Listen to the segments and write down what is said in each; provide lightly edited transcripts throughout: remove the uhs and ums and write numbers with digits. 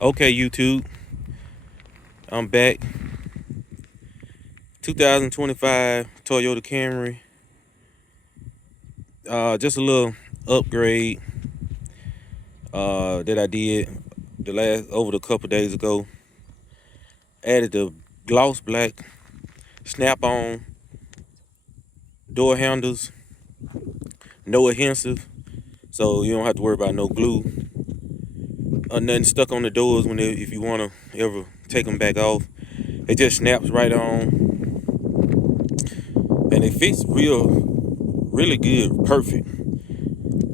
Okay, YouTube, I'm back. 2025 Toyota Camry. Just a little upgrade that I did over the couple days ago. Added the gloss black snap-on door handles, no adhesive, so you don't have to worry about no glue or nothing stuck on the doors if you want to ever take them back off. It just snaps right on, and it fits really good, perfect.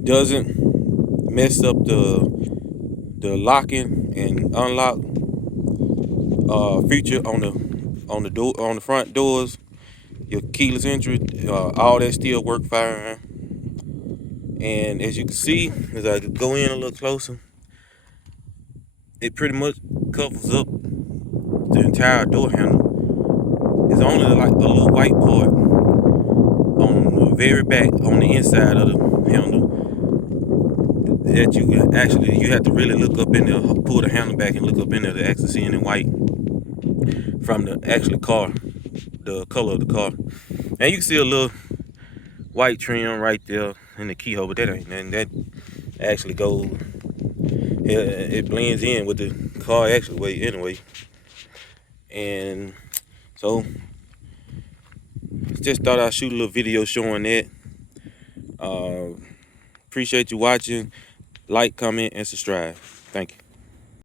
Doesn't mess up the locking and unlock feature on the front doors. Your keyless entry, all that still work fine. And as you can see, as I go in a little closer, it pretty much covers up the entire door handle. It's only like a little white part on the very back, on the inside of the handle, that you have to really look up in there, pull the handle back and look up in there to actually see any white from the color of the car. And you can see a little white trim right there in the keyhole, but that ain't nothing. That actually goes, it blends in with the car actually way anyway. And so just thought I'd shoot a little video showing that. Appreciate you watching. Like, comment, and subscribe. Thank you.